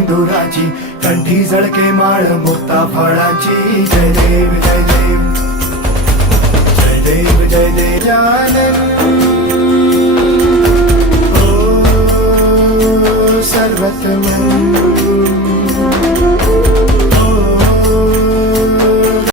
सिंदुराची, कंठी झळके माळ मुक्ता फळाची. जय देव जय देव जय देव जय देव जानन सर्वत्र